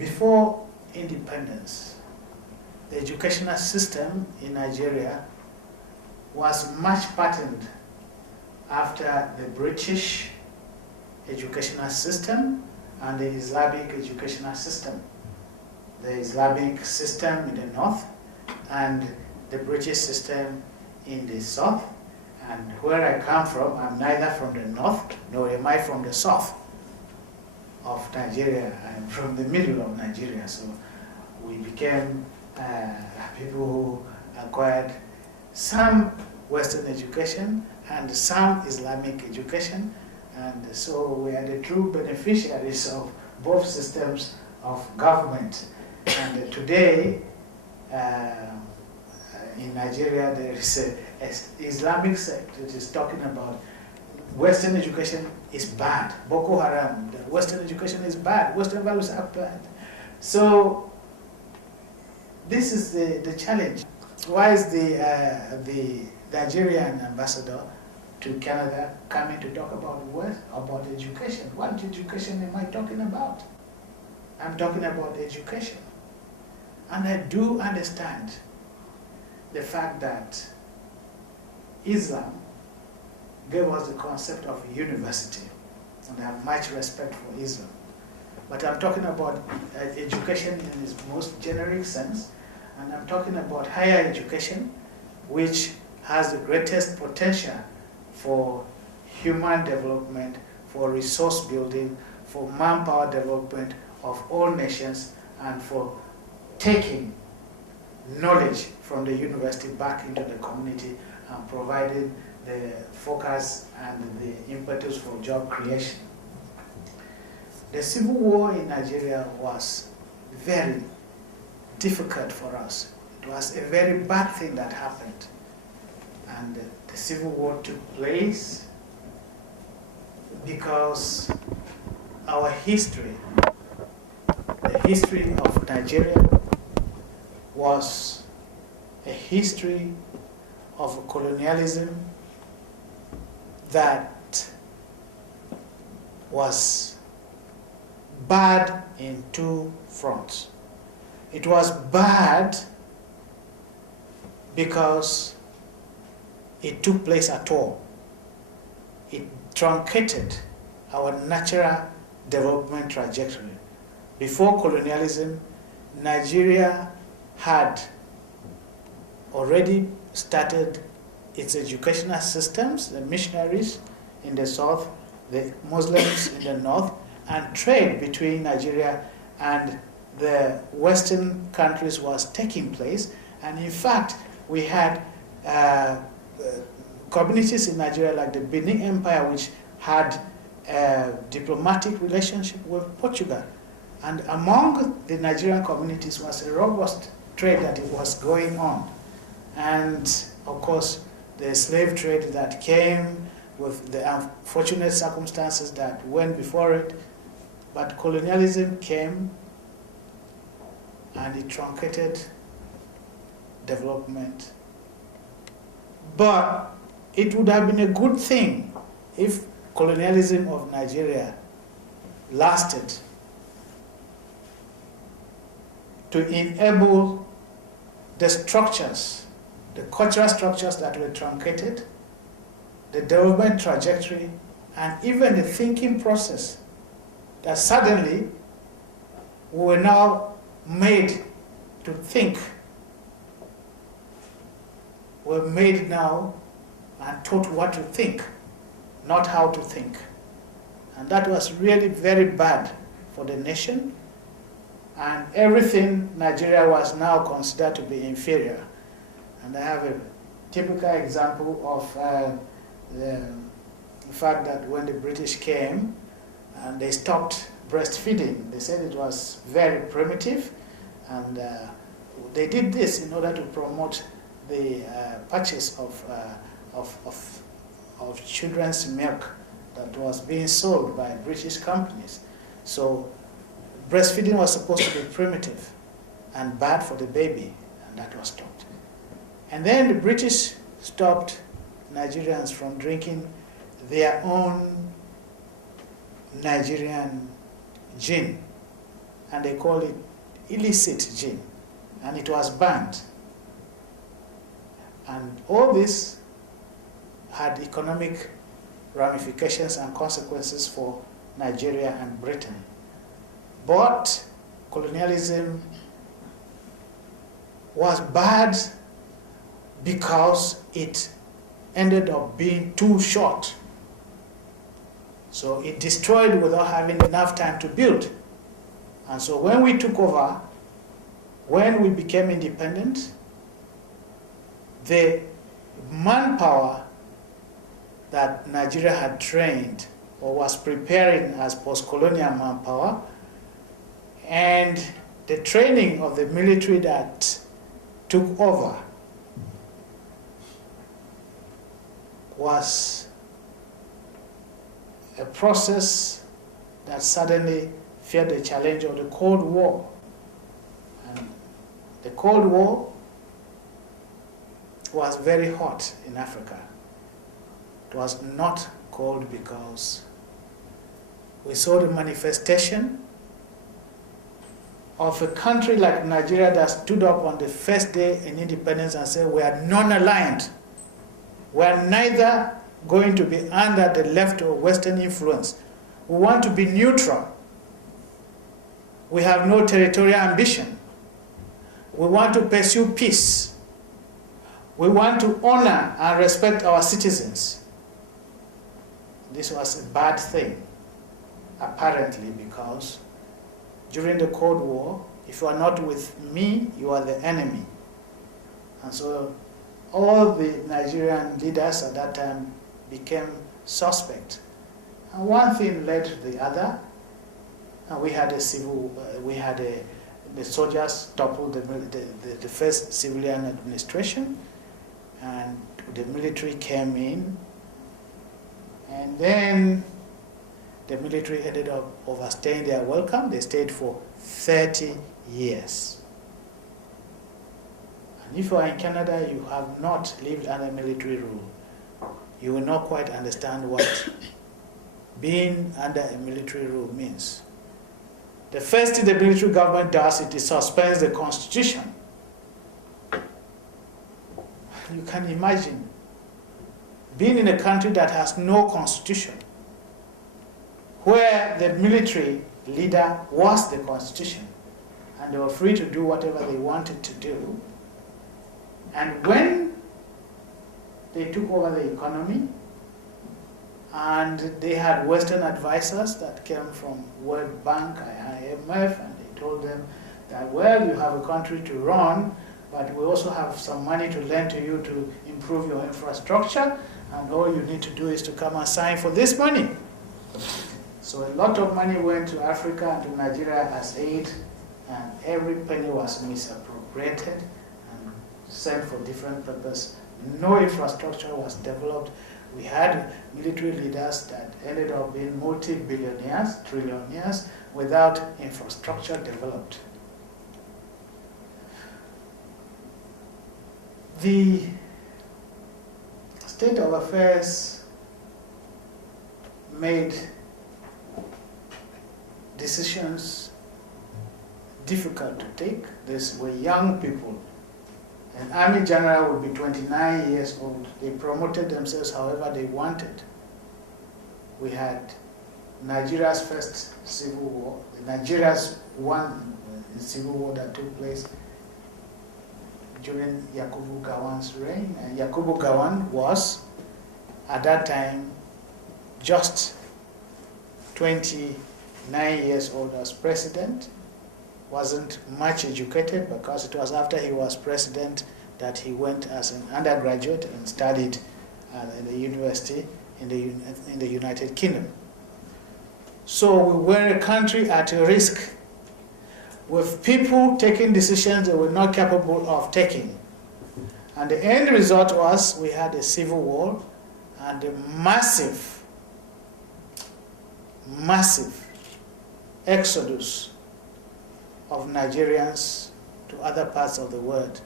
Before independence, the educational system in Nigeria was much patterned after the British educational system and the Islamic educational system. The Islamic system in the north and the British system in the south. And where I come from, I'm neither from the north nor am I from the south of Nigeria. I'm from the middle of Nigeria. So we became people who acquired some Western education and some Islamic education. And so we are the true beneficiaries of both systems of government. And today, in Nigeria, there is an Islamic sect that is talking about Western education is bad. Boko Haram, the Western education is bad. Western values are bad. So this is the challenge. Why is the Nigerian ambassador to Canada coming to talk about education? What education am I talking about? I'm talking about education. And I do understand the fact that Islam gave us the concept of university, and I have much respect for Islam. But I'm talking about education in its most generic sense, and I'm talking about higher education, which has the greatest potential for human development, for resource building, for manpower development of all nations, and for taking knowledge from the university back into the community and providing the focus and the impetus for job creation. The civil war in Nigeria was very difficult for us. It was a very bad thing that happened. And the civil war took place because our history, the history of Nigeria, was a history of colonialism that was bad in two fronts. It was bad because it took place at all. It truncated our natural development trajectory. Before colonialism, Nigeria had already started its educational systems, the missionaries in the south, the Muslims in the north, and trade between Nigeria and the Western countries was taking place. And in fact, we had communities in Nigeria like the Benin Empire, which had a diplomatic relationship with Portugal. And among the Nigerian communities was a robust trade that it was going on. And of course, the slave trade that came with the unfortunate circumstances that went before it. But colonialism came and it truncated development. But it would have been a good thing if colonialism of Nigeria lasted to enable the structures, the cultural structures that were truncated, the development trajectory, and even the thinking process that suddenly we were now made to think. We're made now and taught what to think, not how to think. And that was really very bad for the nation. And everything Nigeria was now considered to be inferior. And I have a typical example of the fact that when the British came and they stopped breastfeeding, they said it was very primitive, and they did this in order to promote the purchase of children's milk that was being sold by British companies. So breastfeeding was supposed to be primitive and bad for the baby, and that was stopped. And then the British stopped Nigerians from drinking their own Nigerian gin. and they call it illicit gin, and it was banned. And all this had economic ramifications and consequences for Nigeria and Britain. But colonialism was bad because it ended up being too short. So it destroyed without having enough time to build. And so when we took over, when we became independent, the manpower that Nigeria had trained or was preparing as post-colonial manpower, and the training of the military that took over was a process that suddenly feared the challenge of the Cold War. And the Cold War was very hot in Africa. It was not cold because we saw the manifestation of a country like Nigeria that stood up on the first day in independence and said, we are non-aligned. We are neither going to be under the left or Western influence. We want to be neutral. We have no territorial ambition. We want to pursue peace. We want to honor and respect our citizens. This was a bad thing, apparently, because during the Cold War, if you are not with me, you are the enemy. And so all the Nigerian leaders at that time became suspect. And one thing led to the other. And we had the soldiers toppled the first civilian administration, and the military came in, and then the military ended up overstaying their welcome. They stayed for 30 years. And if you are in Canada, you have not lived under military rule. You will not quite understand what being under a military rule means. The first thing the military government does is it suspends the constitution. You can imagine being in a country that has no constitution, where the military leader was the constitution, and they were free to do whatever they wanted to do. And when they took over the economy, and they had Western advisors that came from World Bank, IMF, and they told them that, well, you have a country to run, but we also have some money to lend to you to improve your infrastructure, and all you need to do is to come and sign for this money. So a lot of money went to Africa and to Nigeria as aid, and every penny was misappropriated and sent for different purposes. No infrastructure was developed. We had military leaders that ended up being multi-billionaires, trillionaires, without infrastructure developed. The state of affairs made decisions difficult to take. These were young people. An army general would be 29 years old. They promoted themselves however they wanted. We had Nigeria's first civil war. Nigeria's won the civil war that took place during Yakubu Gowon's reign. And Yakubu Gowon was, at that time, just 29 years old as president. Wasn't much educated, because it was after he was president that he went as an undergraduate and studied in the university in the United Kingdom. So we were a country at a risk, with people taking decisions they were not capable of taking. And the end result was we had a civil war and a massive exodus of Nigerians to other parts of the world.